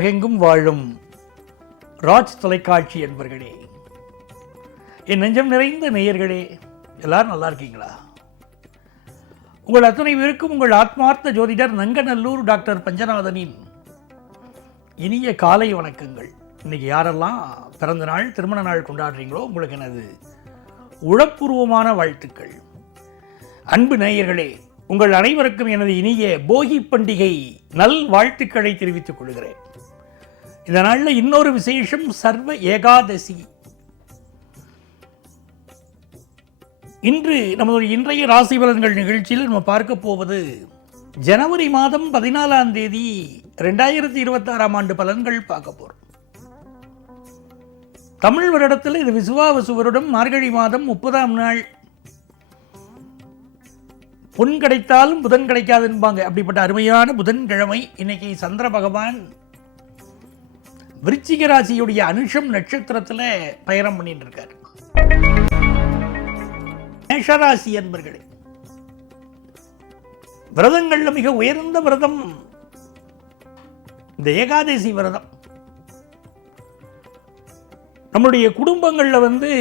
உலகெங்கும் வாழும் ராஜ் தொலைக்காட்சி என்பர்களே, என் நெஞ்சம் நிறைந்த நேயர்களே, எல்லாரும் நல்லா இருக்கீங்களா? உங்கள் அத்தனை பேருக்கும் உங்கள் ஆத்மார்த்த ஜோதிடர் நங்கநல்லூர் டாக்டர் பஞ்சநாதனின் இனிய காலை வணக்கங்கள். இன்னைக்கு யாரெல்லாம் பிறந்த நாள் திருமண நாள் கொண்டாடுறீங்களோ உங்களுக்கு எனது உளப்பூர்வமான வாழ்த்துக்கள். அன்பு நேயர்களே, உங்கள் அனைவருக்கும் எனது இனிய போகி பண்டிகை நல் வாழ்த்துக்களை தெரிவித்துக் கொள்கிறேன். இந்த நாளில் இன்னொரு விசேஷம், சர்வ ஏகாதசி. இன்று நமது இன்றைய ராசி பலன்கள் நிகழ்ச்சியில் நம்ம பார்க்க போவது ஜனவரி மாதம் 14ஆம் தேதி 2026ஆம் ஆண்டு பலன்கள் பார்க்க போறோம். தமிழ் வருடத்தில் இது விசுவாவசு வருடம், மார்கழி மாதம் 30ஆம் நாள். பொன் கிடைத்தாலும் புதன் கிடைக்காது என்பாங்க. அப்படிப்பட்ட அருமையான புதன்கிழமை. இன்னைக்கு சந்திர பகவான் விருச்சிக ராசியுடைய அனுஷம் நட்சத்திரத்தில் பயணம் பண்ணிட்டு இருக்கார். மேஷராசி என்பர்களே, விரதங்கள்ல மிக உயர்ந்த விரதம் இந்த ஏகாதசி விரதம். நம்முடைய குடும்பங்களில்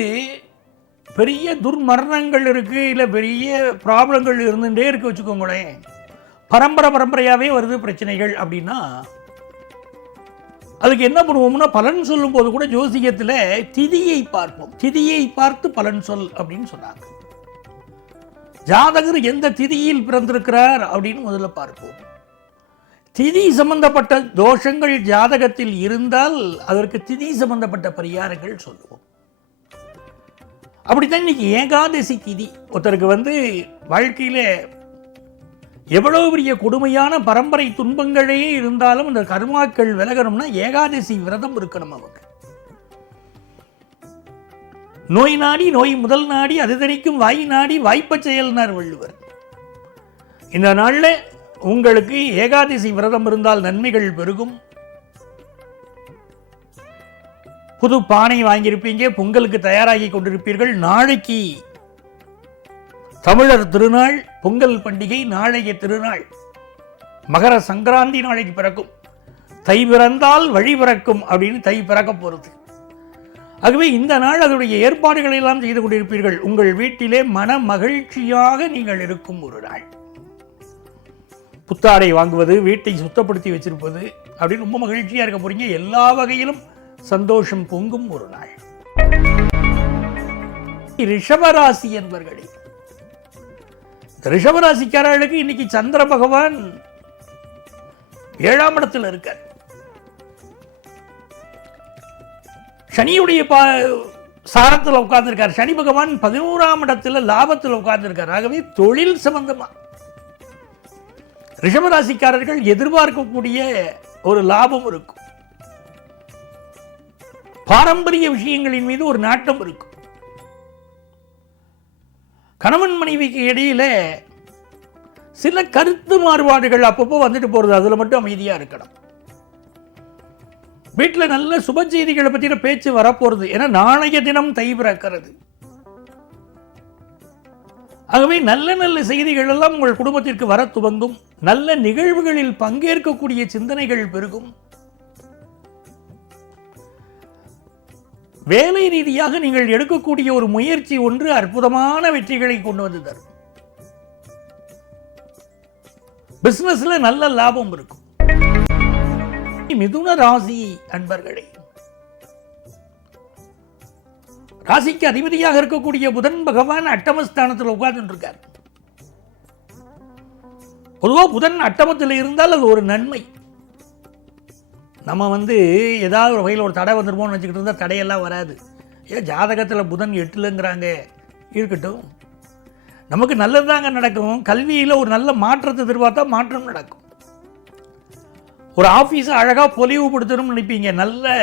பெரிய துர்மரணங்கள் இருக்குது, இல்லை பெரிய ப்ராப்ளங்கள் இருந்துகிட்டே இருக்கு வச்சுக்கோங்களேன். பரம்பரையாகவே வருது பிரச்சனைகள் அப்படின்னா அதுக்கு என்ன பண்ணுவோம்னா, பலன் சொல்லும் போது கூட ஜோசியத்தில் திதியை பார்ப்போம். திதியை பார்த்து பலன் சொல் அப்படின்னு சொன்னாங்க. ஜாதகர் எந்த திதியில் பிறந்திருக்கிறார் அப்படின்னு முதல்ல பார்ப்போம். திதி சம்பந்தப்பட்ட தோஷங்கள் ஜாதகத்தில் இருந்தால் அதற்கு திதி சம்பந்தப்பட்ட பரிகாரங்கள் சொல்லுவோம். அப்படித்தான் இன்னைக்கு ஏகாதசி திதி. ஒருத்தருக்கு வாழ்க்கையில் எவ்வளவு பெரிய கொடுமையான பரம்பரை துன்பங்களே இருந்தாலும் அந்த கர்மாக்கள் விலகணும்னா ஏகாதசி விரதம் இருக்கணும். அவங்க நோய் நாடி நோய் முதல் நாடி, அது தணிக்கும் வாய் நாடி வாய்ப்ப செயல்னார் வள்ளுவர். இந்த நாளில் உங்களுக்கு ஏகாதசி விரதம் இருந்தால் நன்மைகள் பெருகும். புது பானை வாங்கியிருப்பீங்க, பொங்கலுக்கு தயாராகி கொண்டிருப்பீர்கள். நாளைக்கு தமிழர் திருநாள், பொங்கல் பண்டிகை நாளைய திருநாள். மகர சங்கராந்தி நாளைக்கு பிறக்கும். தை பிறந்தால் வழி பிறக்கும் அப்படின்னு தை பிறக்க போகிறது. ஆகவே இந்த நாள் அதனுடைய ஏற்பாடுகளை எல்லாம் செய்து கொண்டிருப்பீர்கள். உங்கள் வீட்டிலே மன மகிழ்ச்சியாக நீங்கள் இருக்கும் ஒரு நாள். புத்தாடை வாங்குவது, வீட்டை சுத்தப்படுத்தி வச்சிருப்பது அப்படின்னு ரொம்ப மகிழ்ச்சியாக இருக்க போறீங்க. எல்லா வகையிலும் சந்தோஷம் பொங்கும் ஒரு நாள். ரிஷபராசி என்பர்களே, ரிஷபராசிக்காரர்களுக்கு இன்னைக்கு சந்திர பகவான் 7ஆம் இடத்தில் இருக்கார். சனியுடைய சாரத்தில் உட்கார்ந்திருக்கார். சனி பகவான் 11ஆம் இடத்துல லாபத்தில் உட்கார்ந்திருக்கார். ஆகவே தொழில் சம்பந்தமா ரிஷபராசிக்காரர்கள் எதிர்பார்க்கக்கூடிய ஒரு லாபம் இருக்கும். பாரம்பரிய விஷயங்களின் மீது ஒரு நாட்டம் இருக்கும். கணவன் மனைவிக்கு இடையில சில கருத்து மாறுபாடுகள் அப்பப்போ வந்துட்டு போறது, அதுல மட்டும் அமைதியா இருக்கணும். வீட்டில் நல்ல சுப செய்திகளை பற்றின பேச்சு வரப்போறது. ஏன்னா நாளைய தினம் தை பிறக்கிறது. ஆகவே நல்ல நல்ல செய்திகள் எல்லாம் உங்கள் குடும்பத்திற்கு வர துவங்கும். நல்ல நிகழ்வுகளில் பங்கேற்கக்கூடிய சிந்தனைகள் பெருகும். வேலை ரீதியாக நீங்கள் எடுக்கக்கூடிய ஒரு முயற்சி ஒன்று அற்புதமான வெற்றிகளை கொண்டு வந்து தரும். பிசினஸ்ல நல்ல லாபம் இருக்கும். மிதுன ராசி அன்பர்களே, ராசிக்கு அதிபதியாக இருக்கக்கூடிய புதன் பகவான் அட்டமஸ்தானத்தில் உட்கார்ந்து இருக்கார். பொதுவாக புதன் அட்டமத்தில் இருந்தால் அது ஒரு நன்மை. நம்ம ஏதாவது ஒரு வகையில் ஒரு தடை வந்துருமோன்னு வச்சுக்கிட்டு இருந்தால் தடையெல்லாம் வராது. ஏன் ஜாதகத்தில் புதன் 8ங்கிறாங்க, இருக்கட்டும், நமக்கு நல்லதுதாங்க நடக்கும். கல்வியில் ஒரு நல்ல மாற்றத்தை எதிர்பார்த்தா மாற்றம் நடக்கும். ஒரு ஆஃபீஸை அழகாக பொலிவுபடுத்தணும்னு நினைப்பீங்க, நல்ல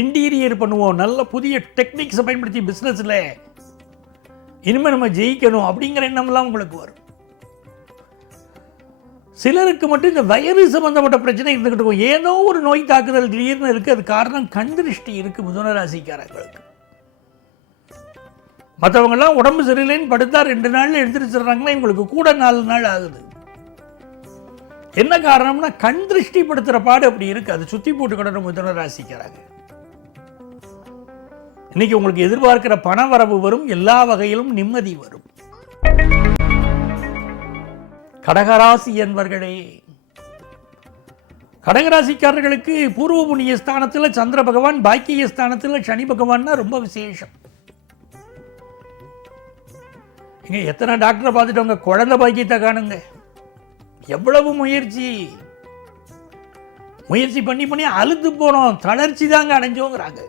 இன்டீரியர் பண்ணுவோம், நல்ல புதிய டெக்னிக்ஸை பயன்படுத்தி பிஸ்னஸில் இனிமேல் நம்ம ஜெயிக்கணும் அப்படிங்கிற எண்ணம்லாம் உங்களுக்கு வரும். சிலருக்கு மட்டும் இந்த வயிறு சம்பந்தப்பட்ட பிரச்சனை இருந்துகிட்டு இருக்கும். ஏதோ ஒரு நோய் தாக்குதல் திடீர்னு இருக்கு. அது காரணம் கண் திருஷ்டி இருக்கு மிதுன ராசிக்காரங்களுக்கு. மற்றவங்கெல்லாம் உடம்பு சரியில்லைன்னு படுத்தா 2 நாள்ல எழுந்திரிச்சிடுறாங்கன்னா இவங்களுக்கு கூட 4 நாள் ஆகுது. என்ன காரணம்னா கண் திருஷ்டிப்படுத்துகிற பாடு அப்படி இருக்கு. அது சுற்றி போட்டுக்கிடணும் மிதுன ராசிக்காரங்க. இன்னைக்கு உங்களுக்கு எதிர்பார்க்கிற பண வரவு வரும், எல்லா வகையிலும் நிம்மதி வரும். கடகராசி என்பர்களே, கடகராசிக்காரர்களுக்கு பூர்வ புண்ணிய ஸ்தானத்தில் சந்திர பகவான், பாக்கிய ஸ்தானத்தில் சனி பகவான் ரொம்ப விசேஷம். இங்க எத்தனை டாக்டரை பார்த்துட்டவங்க குழந்தை பாக்கியத்தை காணுங்க. எவ்வளவு முயற்சி பண்ணி பண்ணி அழுத்து போனோம், தளர்ச்சி தாங்க அடைஞ்சோங்கிறாங்க.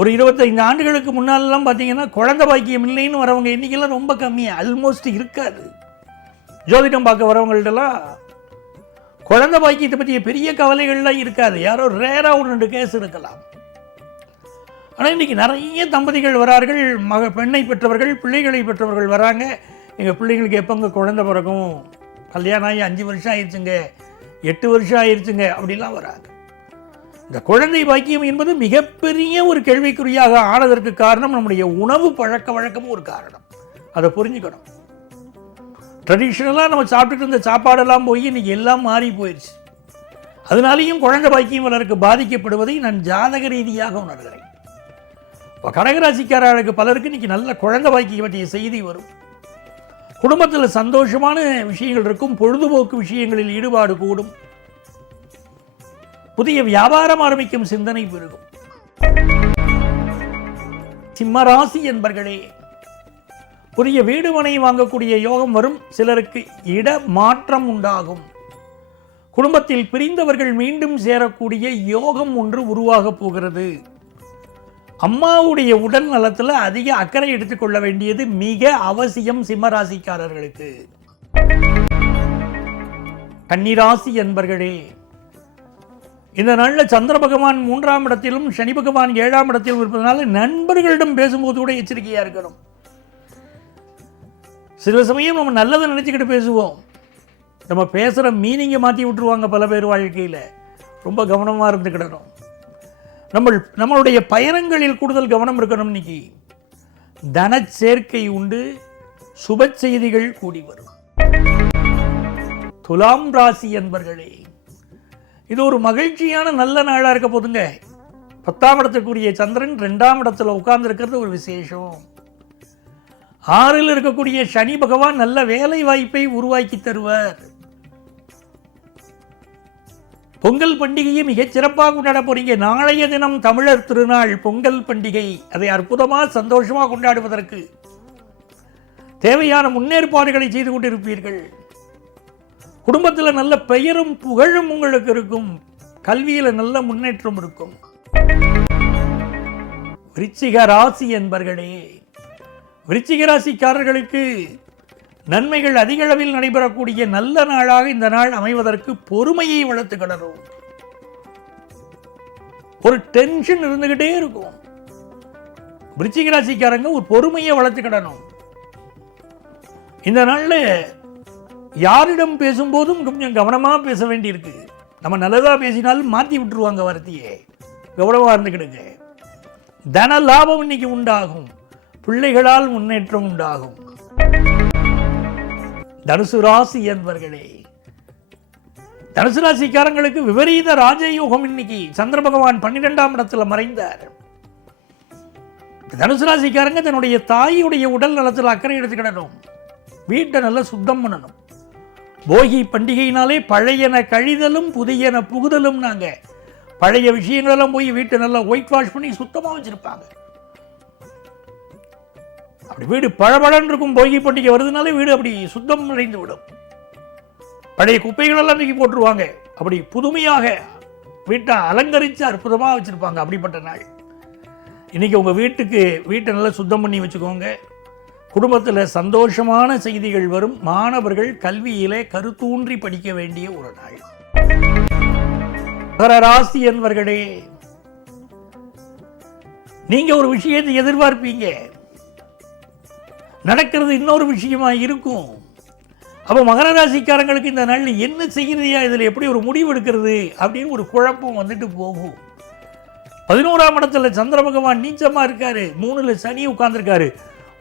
ஒரு 25 ஆண்டுகளுக்கு முன்னாலெல்லாம் பார்த்தீங்கன்னா குழந்தை பாக்கியம் இல்லைன்னு வரவங்க எண்ணிக்கைலாம் ரொம்ப கம்மி, ஆல்மோஸ்ட் இருக்காது. ஜோதிடம் பார்க்க வரவங்கள்ட்டெல்லாம் குழந்தை பாக்கியத்தை பற்றிய பெரிய கவலைகள்லாம் இருக்காது. யாரோ ரேராக 1-2 கேஸ் இருக்கலாம். ஆனால் இன்றைக்கி நிறைய தம்பதிகள் வரார்கள், பெண்ணை பெற்றவர்கள், பிள்ளைகளை பெற்றவர்கள் வராங்க. எங்கள் பிள்ளைங்களுக்கு எப்போங்க குழந்தை பிறக்கும், கல்யாணம் ஆகி 5 வருஷம் ஆயிடுச்சுங்க, 8 வருஷம் ஆயிடுச்சுங்க அப்படிலாம் வராங்க. இந்த குழந்தை பாக்கியம் என்பது மிகப்பெரிய ஒரு கேள்விக்குறியாக ஆனதற்கு காரணம் நம்முடைய உணவு பழக்க வழக்கமும் ஒரு காரணம். அதை புரிஞ்சுக்கணும். ட்ரெடிஷ்னலாக நம்ம சாப்பிட்டுட்டு இருந்த சாப்பாடெல்லாம் போய் இன்றைக்கி எல்லாம் மாறி போயிடுச்சு. அதனாலேயும் குழந்தை பாக்கியம் வளருக்கு பாதிக்கப்படுவதை நான் ஜாதக ரீதியாக உணர்கிறேன். கடகராசிக்காரர்களுக்கு பலருக்கு இன்னைக்கு நல்ல குழந்தை பாக்கியம் பற்றிய செய்தி வரும். குடும்பத்தில் சந்தோஷமான விஷயங்கள் இருக்கும், பொழுதுபோக்கு விஷயங்களில் ஈடுபாடு கூடும், புதிய வியாபாரம் ஆரம்பிக்கும் சிந்தனை பெருகும். சிம்மராசி என்பர்களே, புதிய வீடு மனை வாங்கக்கூடிய யோகம் வரும். சிலருக்கு இட மாற்றம் உண்டாகும். குடும்பத்தில் பிரிந்தவர்கள் மீண்டும் சேரக்கூடிய யோகம் ஒன்று உருவாக போகிறது. அம்மாவுடைய உடல் நலத்தில் அதிக அக்கறை எடுத்துக்கொள்ள வேண்டியது மிக அவசியம் சிம்மராசிக்காரர்களுக்கு. கன்னிராசி என்பர்களே, இந்த நாளில் சந்திர பகவான் 3ஆம் இடத்திலும் சனி பகவான் 7ஆம் இடத்திலும் இருப்பதனால நண்பர்களிடம் பேசும்போது கூட எச்சரிக்கையா இருக்கணும். சில சமயம் நம்ம நல்லதை நினைச்சுக்கிட்டு பேசுவோம், நம்ம பேசுகிற மீனிங்கை மாற்றி விட்டுருவாங்க பல பேர் வாழ்க்கையில். ரொம்ப கவனமாக இருந்துக்கிடணும். நம்மளுடைய பயணங்களில் கூடுதல் கவனம் இருக்கணும். இன்னைக்கு தன சேர்க்கை உண்டு, சுப செய்திகள் கூடி வரும். துலாம் ராசி என்பர்களே, இது ஒரு மகிழ்ச்சியான நல்ல நாளாக இருக்க போதுங்க. 10ஆம் இடத்துக்குரிய சந்திரன் 2ஆம் இடத்துல உட்கார்ந்து இருக்கிறது ஒரு விசேஷம். 6ல் இருக்கக்கூடிய சனி பகவான் நல்ல வேலை வாய்ப்பை உருவாக்கி தருவார். பொங்கல் பண்டிகையை மிகச் சிறப்பாக கொண்டாட போறீங்க. நாளைய தினம் தமிழர் திருநாள் பொங்கல் பண்டிகை. அதை அற்புதமாக சந்தோஷமாக கொண்டாடுவதற்கு தேவையான முன்னேற்பாடுகளை செய்து கொண்டிருப்பீர்கள். குடும்பத்தில் நல்ல பெயரும் புகழும் உங்களுக்கு இருக்கும். கல்வியில் நல்ல முன்னேற்றம் இருக்கும். விருச்சிக ராசி என்பர்களே, விருச்சிக ராசிக்காரர்களுக்கு நன்மைகள் அதிக அளவில் நடைபெறக்கூடிய நல்ல நாளாக இந்த நாள் அமைவதற்கு பொறுமையை வளர்த்துக்கிடணும். ஒரு டென்ஷன் இருந்துகிட்டே இருக்கும். விருச்சிக ராசிக்காரங்க ஒரு பொறுமையை வளர்த்துக்கிடணும். இந்த நாளில் யாரிடம் பேசும்போதும் கொஞ்சம் கவனமாக பேச வேண்டியிருக்கு. நம்ம நல்லதாக பேசினாலும் மாற்றி விட்டுருவாங்க வார்த்தையே. கவனமாக இருந்துக்கிடுங்க. தன லாபம் இன்னைக்கு உண்டாகும். பிள்ளைகளால் முன்னேற்றம் உண்டாகும். தனுசு ராசி என்பர்களே, தனுசு ராசிக்காரங்களுக்கு விபரீத ராஜயோகம். இன்னைக்கு சந்திர பகவான் 12ஆம் இடத்துல மறைந்தார். தனுசு ராசிக்காரங்க தன்னுடைய தாயுடைய உடல் நலத்தில் அக்கறை எடுத்துக்கிடணும். வீட்டை நல்லா சுத்தம் பண்ணணும். போகி பண்டிகையினாலே பழையன கழிதலும் புதியன புகுதலும். நாங்கள் பழைய விஷயங்களெல்லாம் போய் வீட்டை நல்லா ஒயிட் வாஷ் பண்ணி சுத்தமாக வச்சிருப்பாங்க. அப்படி வீடு பழபழன்னு இருக்கும். போகி பண்டிகை வருதுனாலே வீடு அப்படி சுத்தம் அடைந்து விடும். பழைய குப்பைகளெல்லாம் தூக்கி போட்டுருவாங்க. அப்படி புதுமையாக வீட்டை அலங்கரித்து அற்புதமாக வச்சுருப்பாங்க. அப்படிப்பட்ட நாள் இன்றைக்கி. உங்கள் வீட்டை நல்லா சுத்தம் பண்ணி வச்சுக்கோங்க. குடும்பத்தில் சந்தோஷமான செய்திகள் வரும். மாணவர்கள் கல்வியிலே கருத்தூன்றி படிக்க வேண்டிய ஒரு நாள். மகர ராசி என்பவர்களே, நீங்க ஒரு விஷயத்தை எதிர்பார்ப்பீங்க, நடக்கிறது இன்னொரு விஷயமா இருக்கும். அப்போ மகர ராசிக்காரங்களுக்கு இந்த நாளில் என்ன செய்யறியா, இதில் எப்படி ஒரு முடிவு எடுக்கிறது அப்படின்னு ஒரு குழப்பம் வந்துட்டு போகும். 11ஆம் இடத்துல சந்திர பகவான் நீச்சமா இருக்காரு, 3ல் சனி உட்கார்ந்துருக்காரு.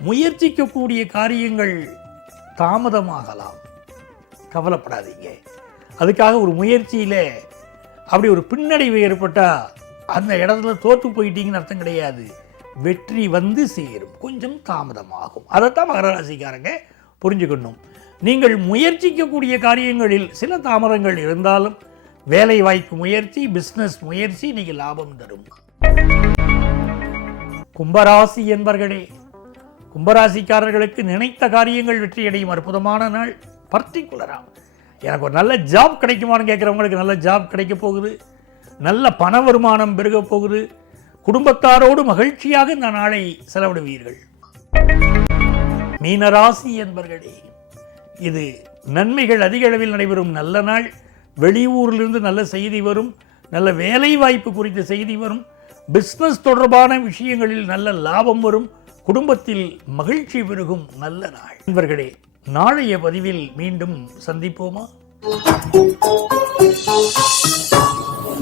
முயற்சிக்கக்கூடிய காரியங்கள் தாமதமாகலாம். கவலைப்படாதீங்க. அதுக்காக ஒரு முயற்சியில் அப்படி ஒரு பின்னடைவு ஏற்பட்டால் அந்த இடத்துல தோற்று போயிட்டீங்கன்னு அர்த்தம் கிடையாது. வெற்றி வந்து சேரும், கொஞ்சம் தாமதமாகும். அதைத்தான் மகர ராசிக்காரங்க புரிஞ்சுக்கணும். நீங்கள் முயற்சிக்கக்கூடிய காரியங்களில் சில தாமதங்கள் இருந்தாலும் வேலை வாய்ப்பு முயற்சி, பிஸ்னஸ் முயற்சி இன்னைக்கு லாபம் தரும். கும்பராசி என்பர்களே, கும்பராசிக்காரர்களுக்கு நினைத்த காரியங்கள் வெற்றியடையும் அற்புதமான நாள். பர்டிகுலராக எனக்கு ஒரு நல்ல ஜாப் கிடைக்குமான்னு கேட்குறவங்களுக்கு நல்ல ஜாப் கிடைக்க போகுது. நல்ல பண வருமானம் பெருக போகுது. குடும்பத்தாரோடு மகிழ்ச்சியாக இந்த நாளை செலவிடுவீர்கள். மீனராசி என்பர்களே, இது நன்மைகள் அதிக அளவில் நடைபெறும் நல்ல நாள். வெளியூரிலிருந்து நல்ல செய்தி வரும். நல்ல வேலை வாய்ப்பு குறித்த செய்தி வரும். பிஸ்னஸ் தொடர்பான விஷயங்களில் நல்ல லாபம் வரும். குடும்பத்தில் மகிழ்ச்சி பெருகும் நல்ல நாள். நண்பர்களே, நாளைய பதிவில் மீண்டும் சந்திப்போமா?